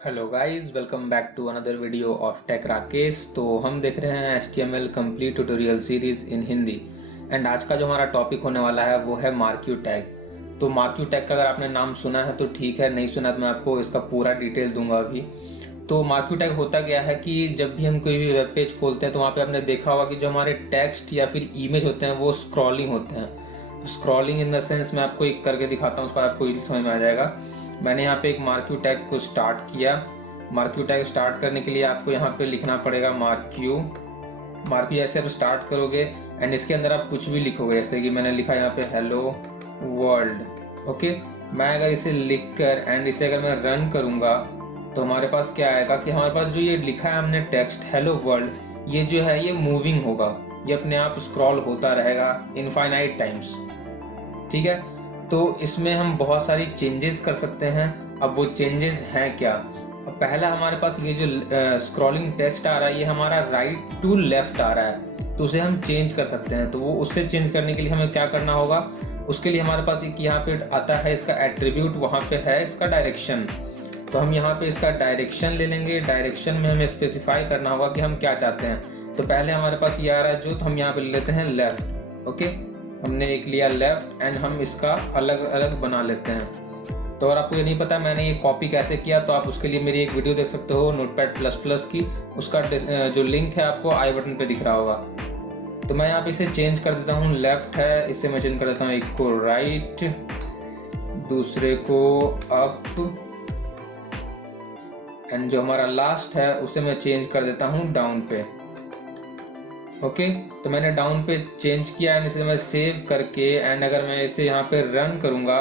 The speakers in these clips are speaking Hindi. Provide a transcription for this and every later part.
Hello guys, welcome back to another video of tech Rakesh. तो हम देख रहे हैं HTML complete tutorial series in Hindi. And आज का जो हमारा टॉपिक होने वाला है वो है मार्क्यू टैग। तो मार्क्यू टैग का अगर आपने नाम सुना है तो ठीक है, नहीं सुना तो मैं आपको इसका पूरा डिटेल दूंगा अभी। तो मार्क्यू टैग होता क्या है कि जब भी हम कोई भी वेब पेज खोलते हैं तो वहाँ पे आपने देखा होगा कि जो हमारे टेक्स्ट या फिर इमेज होते हैं वो स्क्रॉलिंग होते हैं। स्क्रॉलिंग इन द सेंस मैं आपको एक करके दिखाता हूँ, उसका आपको इजीली समझ में आ जाएगा। मैंने यहाँ पे एक मार्क्यू टैग को स्टार्ट किया। मार्क्यू टैग स्टार्ट करने के लिए आपको यहाँ पे लिखना पड़ेगा मार्क्यू जैसे आप स्टार्ट करोगे एंड इसके अंदर आप कुछ भी लिखोगे, जैसे कि मैंने लिखा यहाँ पे हेलो वर्ल्ड। ओके, मैं अगर इसे लिख कर एंड इसे अगर मैं रन करूँगा तो हमारे पास क्या आएगा कि हमारे पास जो ये लिखा है हमने टेक्स्ट हेलो वर्ल्ड, ये जो है ये मूविंग होगा, ये अपने आप स्क्रॉल होता रहेगा इनफाइनाइट टाइम्स। ठीक है, तो इसमें हम बहुत सारी चेंजेस कर सकते हैं। अब वो चेंजेस हैं क्या? अब पहला हमारे पास ये जो स्क्रॉलिंग टेक्स्ट आ रहा है ये हमारा राइट टू लेफ्ट आ रहा है, तो उसे हम चेंज कर सकते हैं। तो वो उससे चेंज करने के लिए हमें क्या करना होगा, उसके लिए हमारे पास एक यहाँ पे आता है इसका एट्रीब्यूट, वहाँ पे है इसका डायरेक्शन। तो हम यहाँ पे इसका डायरेक्शन ले लेंगे। डायरेक्शन में हमें स्पेसिफाई करना होगा कि हम क्या चाहते हैं। तो पहले हमारे पास ये आ रहा है जो, तो हम यहाँ पे ले लेते हैं लेफ्ट। ओके, हमने एक लिया लेफ्ट एंड हम इसका अलग अलग बना लेते हैं। तो अगर आपको ये नहीं पता मैंने ये कॉपी कैसे किया तो आप उसके लिए मेरी एक वीडियो देख सकते हो Notepad++ की, उसका जो लिंक है आपको आई बटन पे दिख रहा होगा। तो मैं यहाँ पे इसे चेंज कर देता हूँ, लेफ्ट है इसे मैं चेंज कर देता हूँ, एक को राइट, दूसरे को अप एंड जो हमारा लास्ट है उसे मैं चेंज कर देता हूँ डाउन पे। ओके, तो मैंने डाउन पे चेंज किया एंड इसे मैं सेव करके एंड अगर मैं इसे यहाँ पे रन करूँगा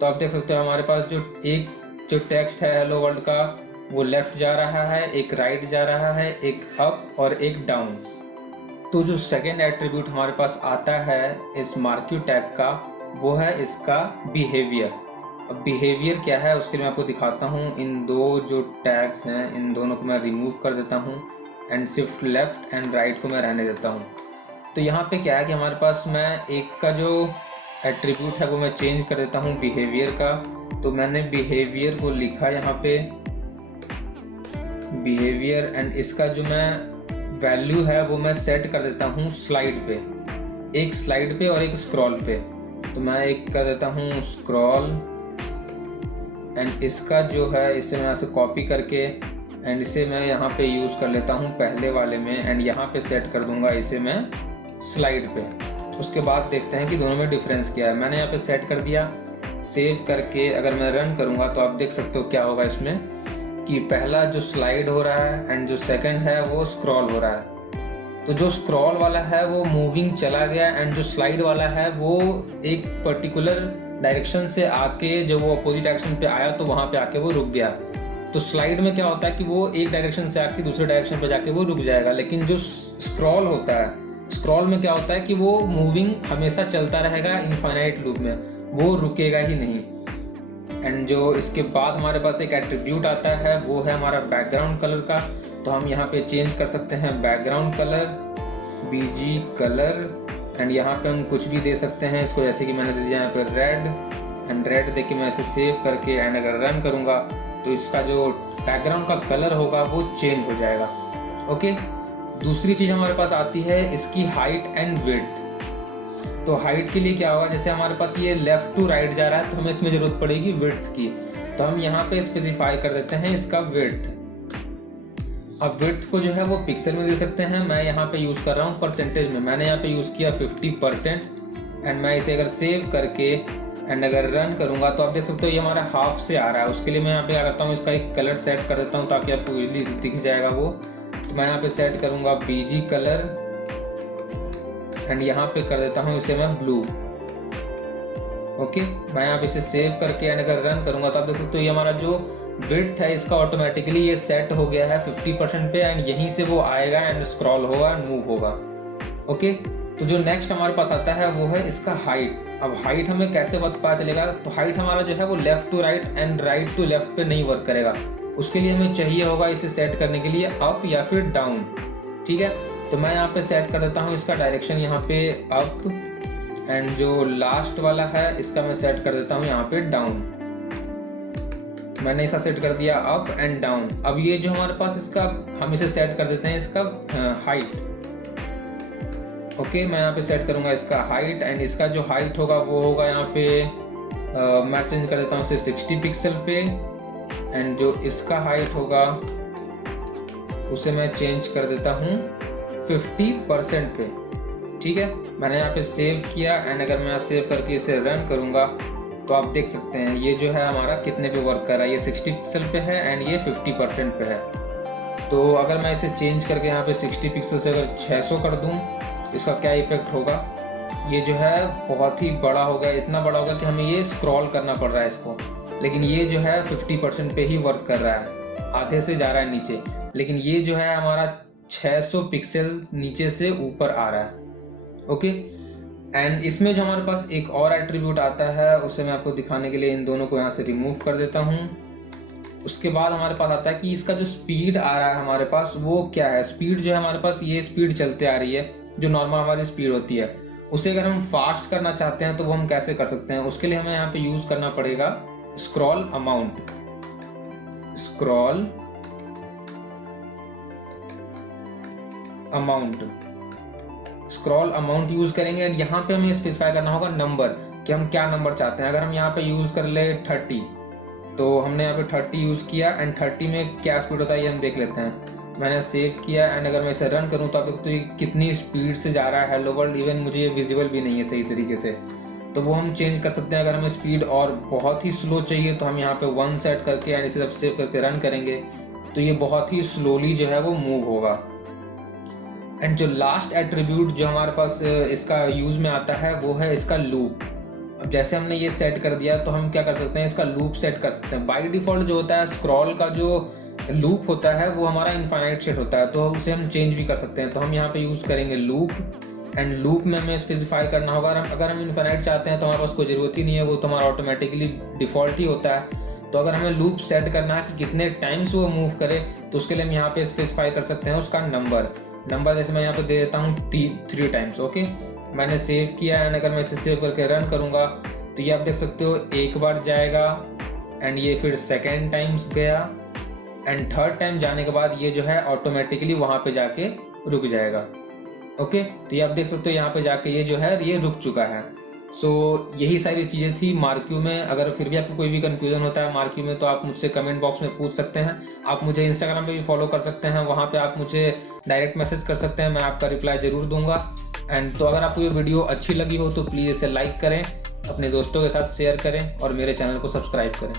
तो आप देख सकते हो हमारे पास जो टेक्स्ट है हेलो वर्ल्ड का वो लेफ्ट जा रहा है, एक राइट जा रहा है, एक अप और एक डाउन। तो जो सेकेंड एट्रीब्यूट हमारे पास आता है इस मार्क्यू टैग का वो है इसका बिहेवियर। अब बिहेवियर क्या है उसके लिए मैं आपको दिखाता हूँ। इन दो जो टैग्स हैं इन दोनों को मैं रिमूव कर देता हूँ एंड सिर्फ लेफ्ट एंड राइट को मैं रहने देता हूँ। तो यहाँ पे क्या है कि हमारे पास मैं एक का जो एट्रीब्यूट है वो मैं चेंज कर देता हूँ बिहेवियर का। तो मैंने बिहेवियर को लिखा यहाँ पे बिहेवियर एंड इसका जो मैं वैल्यू है वो मैं सेट कर देता हूँ स्लाइड पे, एक स्लाइड पे और एक स्क्रॉल पे। तो मैं एक कर देता हूँ स्क्रॉल एंड इसका जो है इसे मैं यहाँ से कॉपी करके एंड इसे मैं यहाँ पे यूज़ कर लेता हूँ पहले वाले में एंड यहाँ पे सेट कर दूंगा इसे मैं स्लाइड पे। उसके बाद देखते हैं कि दोनों में डिफरेंस क्या है। मैंने यहाँ पे सेट कर दिया, सेव करके अगर मैं रन करूँगा तो आप देख सकते हो क्या होगा इसमें कि पहला जो स्लाइड हो रहा है एंड जो सेकंड है वो स्क्रॉल हो रहा है। तो जो स्क्रॉल वाला है वो मूविंग चला गया एंड जो स्लाइड वाला है वो एक पर्टिकुलर डायरेक्शन से आके जब वो अपोजिट डायरेक्शन पे आया तो वहाँ पे आके वो रुक गया। तो स्लाइड में क्या होता है कि वो एक डायरेक्शन से आके दूसरे डायरेक्शन पे जाके वो रुक जाएगा, लेकिन जो स्क्रॉल होता है, स्क्रॉल में क्या होता है कि वो मूविंग हमेशा चलता रहेगा इनफाइनाइट लूप में, वो रुकेगा ही नहीं। एंड जो इसके बाद हमारे पास एक एट्रीब्यूट आता है वो है हमारा बैकग्राउंड कलर का। तो हम यहाँ पे चेंज कर सकते हैं background colour BG colour and यहाँ पे हम कुछ भी दे सकते हैं इसको, जैसे कि मैंने दे दिया यहाँ पे रेड एंड रेड दे के मैं इसे सेव करके एंड अगर रन करूँगा तो इसका जो बैकग्राउंड का कलर होगा वो चेंज हो जाएगा। ओके, दूसरी चीज़ हमारे पास आती है इसकी हाइट एंड विड्थ। तो हाइट के लिए क्या होगा, जैसे हमारे पास ये लेफ्ट टू राइट जा रहा है तो हमें इसमें ज़रूरत पड़ेगी विड्थ की। तो हम यहाँ पे स्पेसिफाई कर देते हैं इसका विड्थ। अब विड्थ को जो है वो पिक्सल में दे सकते हैं, मैं यहाँ पे यूज़ कर रहा हूँ परसेंटेज में। मैंने यहाँ पे यूज़ किया 50% एंड मैं इसे अगर सेव करके एंड अगर रन करूँगा तो आप देख सकते हो ये हमारा हाफ से आ रहा है। उसके लिए मैं यहाँ पे क्या करता हूँ, इसका एक कलर सेट कर देता हूँ ताकि आपको इजीली दिख जाएगा वो। तो मैं यहाँ पे सेट करूँगा BG कलर एंड यहाँ पे कर देता हूँ इसे मैं ब्लू। ओके, मैं यहाँ पे इसे सेव करके एंड अगर रन करूँगा तो आप देख सकते हो ये हमारा जो विड्थ है इसका ऑटोमेटिकली ये सेट हो गया है 50% पे एंड यहीं से वो आएगा एंड स्क्रॉल होगा, मूव होगा। ओके, तो जो नेक्स्ट हमारे पास आता है वो है इसका हाइट। अब हाइट हमें कैसे पता चलेगा, तो हाइट हमारा जो है वो left to right and right to left पे नहीं वर्क करेगा। उसके लिए हमें चाहिए होगा इसे सेट करने के लिए अप या फिर डाउन। ठीक है, तो मैं यहाँ पे सेट कर देता हूँ इसका डायरेक्शन यहाँ पे अप एंड जो लास्ट वाला है इसका मैं सेट कर देता हूँ यहाँ पे डाउन। मैंने इसका सेट कर दिया अप एंड डाउन। अब ये जो हमारे पास इसका, हम इसे सेट कर देते हैं इसका हाइट। ओके, मैं यहाँ पे सेट करूँगा इसका हाइट, एंड इसका जो हाइट होगा वो होगा यहाँ पे मैं चेंज कर देता हूँ इसे 60 पिक्सल पे, एंड जो इसका हाइट होगा उसे मैं चेंज कर देता हूँ 50% पे। ठीक है, मैंने यहाँ पे सेव किया, एंड अगर मैं यहाँ सेव करके इसे रन करूँगा तो आप देख सकते हैं ये जो है हमारा कितने पे वर्क कर रहा है। ये 60 पिक्सल पे है एंड ये 50% पे है। तो अगर मैं इसे चेंज करके यहाँ पे 60 पिक्सल से अगर 600 कर दूँ तो इसका क्या इफेक्ट होगा, ये जो है बहुत ही बड़ा होगा, इतना बड़ा होगा कि हमें ये स्क्रॉल करना पड़ रहा है इसको। लेकिन ये जो है 50% पे ही वर्क कर रहा है, आधे से जा रहा है नीचे। लेकिन ये जो है हमारा 600 पिक्सल नीचे से ऊपर आ रहा है। ओके, एंड इसमें जो हमारे पास एक और एट्रीब्यूट आता है उसे मैं आपको दिखाने के लिए इन दोनों को यहाँ से रिमूव कर देता हूँ। उसके बाद हमारे पास आता है कि इसका जो स्पीड आ रहा है हमारे पास वो क्या है। स्पीड जो है हमारे पास ये स्पीड चलते आ रही है जो नॉर्मल हमारी स्पीड होती है, उसे अगर हम फास्ट करना चाहते हैं तो वो हम कैसे कर सकते हैं। उसके लिए हमें यहाँ पे यूज करना पड़ेगा scroll amount. Scroll amount use करेंगे, एंड यहाँ पे हमें स्पेसिफाई करना होगा नंबर, कि हम क्या नंबर चाहते हैं। अगर हम यहाँ पे यूज कर ले 30, तो हमने यहाँ पे 30 यूज किया, एंड 30 में क्या स्पीड होता है ये हम देख लेते हैं। मैंने सेव किया, एंड अगर मैं इसे रन करूँ तो आप देखते हो कितनी स्पीड से जा रहा है हेलो वर्ल्ड। इवन मुझे ये विजिबल भी नहीं है सही तरीके से, तो वो हम चेंज कर सकते हैं। अगर हमें स्पीड और बहुत ही स्लो चाहिए तो हम यहाँ पे 1 सेट करके एंड इसे जब सेव करके रन करेंगे तो ये बहुत ही स्लोली जो है वो मूव होगा। एंड जो लास्ट एट्रीब्यूट जो हमारे पास इसका यूज में आता है वो है इसका लूप। अब जैसे हमने ये सेट कर दिया तो हम क्या कर सकते हैं, इसका लूप सेट कर सकते हैं। बाय डिफॉल्ट जो होता है स्क्रॉल का जो लूप होता है वो हमारा इनफाइनाइट सेट होता है, तो उसे हम चेंज भी कर सकते हैं। तो हम यहाँ पे यूज करेंगे लूप, एंड लूप में हमें स्पेसिफाई करना होगा। अगर हम इनफाइनाइट चाहते हैं तो हमारे पास कोई ज़रूरत ही नहीं है, वो तो हमारा ऑटोमेटिकली डिफ़ॉल्ट ही होता है। तो अगर हमें लूप सेट करना है कि कितने टाइम्स वो मूव करे तो उसके लिए हम यहाँ पे स्पेसिफाई कर सकते हैं उसका नंबर। जैसे मैं यहाँ पे दे देता हूँ 3 टाइम्स। ओके, मैंने सेव किया, एंड अगर मैं इसे सेव करके रन करूँगा तो ये आप देख सकते हो एक बार जाएगा, एंड ये फिर सेकेंड टाइम्स गया, एंड थर्ड टाइम जाने के बाद ये जो है ऑटोमेटिकली वहाँ पे जाके रुक जाएगा। ओके, तो ये आप देख सकते हो यहाँ पे जाके ये जो है ये रुक चुका है। सो यही सारी चीज़ें थी मार्क्यू में। अगर फिर भी आपको कोई भी कन्फ्यूजन होता है मार्क्यू में तो आप मुझसे कमेंट बॉक्स में पूछ सकते हैं। आप मुझे इंस्टाग्राम पे भी फॉलो कर सकते हैं, वहाँ पे आप मुझे डायरेक्ट मैसेज कर सकते हैं, मैं आपका रिप्लाई ज़रूर दूंगा। एंड तो अगर आपको ये वीडियो अच्छी लगी हो तो प्लीज़ इसे लाइक करें, अपने दोस्तों के साथ शेयर करें और मेरे चैनल को सब्सक्राइब करें।